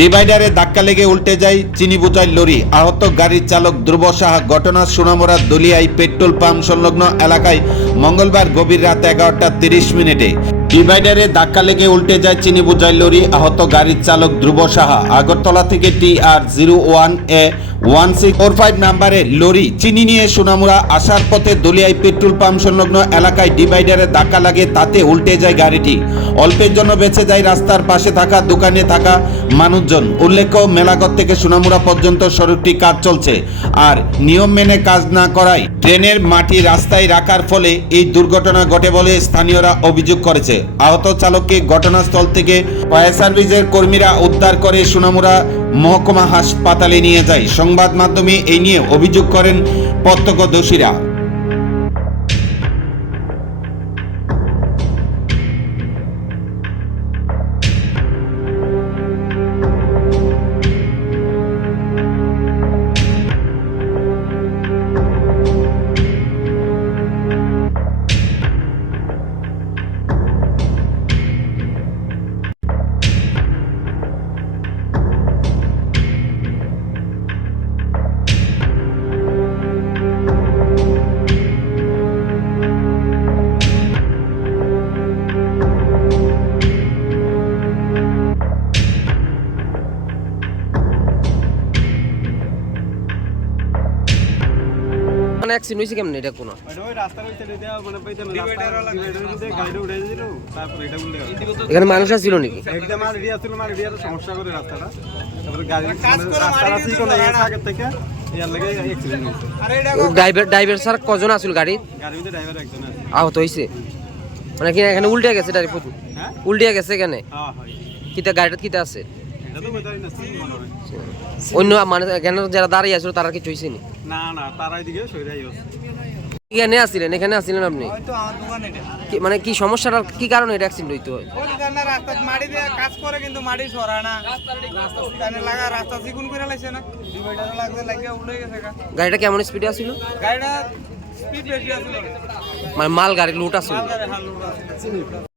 ডিভাইডারে ধাক্কা লেগে উল্টে যায় চিনি বোঝাই লরি। আহত গাড়ির চালক ধ্রুব সাহা ঘটনা সুনামরা দলিয়াই পেট্রোল পাম্প সংলগ্ন এলাকায় মঙ্গলবার গভীর রাত এগারোটা তিরিশ মিনিটে। ডিভাইডারে ধাক্কা লেগে উল্টে যায় চিনি বোঝাই লরি আহত গাড়ির চালক ধ্রুব সাহা। আগরতলা থেকে T R zero one A one six four five নাম্বারে লরি, চিনি নিয়ে সোনামুড়া আসার পথে দলিয়াই পেট্রোল পাম্প সংলগ্ন এলাকায় ডিভাইডারে ধাক্কা লাগে, তাতে উল্টে যায় গাড়িটি। অল্পের জন্য বেঁচে যায় রাস্তার পাশে থাকা, দোকানে থাকা মানুষজন। উল্লেখ্য, মেলাঘর থেকে সোনামুড়া পর্যন্ত সড়কটি কাজ চলছে। আর নিয়ম মেনে কাজ না করায় ট্রেনের মাটি রাস্তায় রাখার ফলে এই দুর্ঘটনা ঘটে বলে স্থানীয়রা অভিযোগ করেছে। আহত চালককে ঘটনাস্থল থেকে ফায়ার সার্ভিসের কর্মীরা উদ্ধার করে সুনামুরা মহকুমা হাসপাতালে নিয়ে যায়। সংবাদ মাধ্যমে এই নিয়ে অভিযোগ করেন প্রত্যক্ষদর্শীরা। উঠে দিল তারপরে এটা উল্টে গেল। এখানে মানুষ ছিল নাকি? একদম আর রিয়া ছিল মানে রিয়ার সমস্যা করে রাস্তাটা। তারপরে গাড়ি মানে রাস্তাটা ঠিক গেছে থেকে ইয়ার লাগে অ্যাক্সিডেন্ট হয়েছে। ড্রাইভার ড্রাইভার স্যার কজন আসল গাড়ি গাড়ির মধ্যে ড্রাইভার একজন আছে। আহত হয়েছে? মানে কি এখানে উল্টে গেছে ড্রাইভার হ্যাঁ? উল্টে গেছে এখানে? হ্যাঁ। কিতা গাড়িটা কিতা আছে? মনে হয় অন্য মানে এখানে যারা দাঁড়িয়ে আসলো তারা কিছু হয়েছে নি? না এখানে আসছিলেন এখানে আসছিলেন আপনি? হয়তো আমার দোকান এটা কি- মানে কি সমস্যাটা কি কারণে এটা অ্যাক্সিডেন্ট হইতো হয়? রাস্তা মাটি দিয়ে কাজ করে কিন্তু মাটি সরায় না। লাগা রাস্তা চিকুন করে লাইছে না। ডিভাইডার লাগিয়ে উঠে গেছে গাড়িটা কেমন স্পিডে আসছিল গাড়িটা স্পিড বেশি আছিল। মানে মাল গাড়ি লুট আসছিল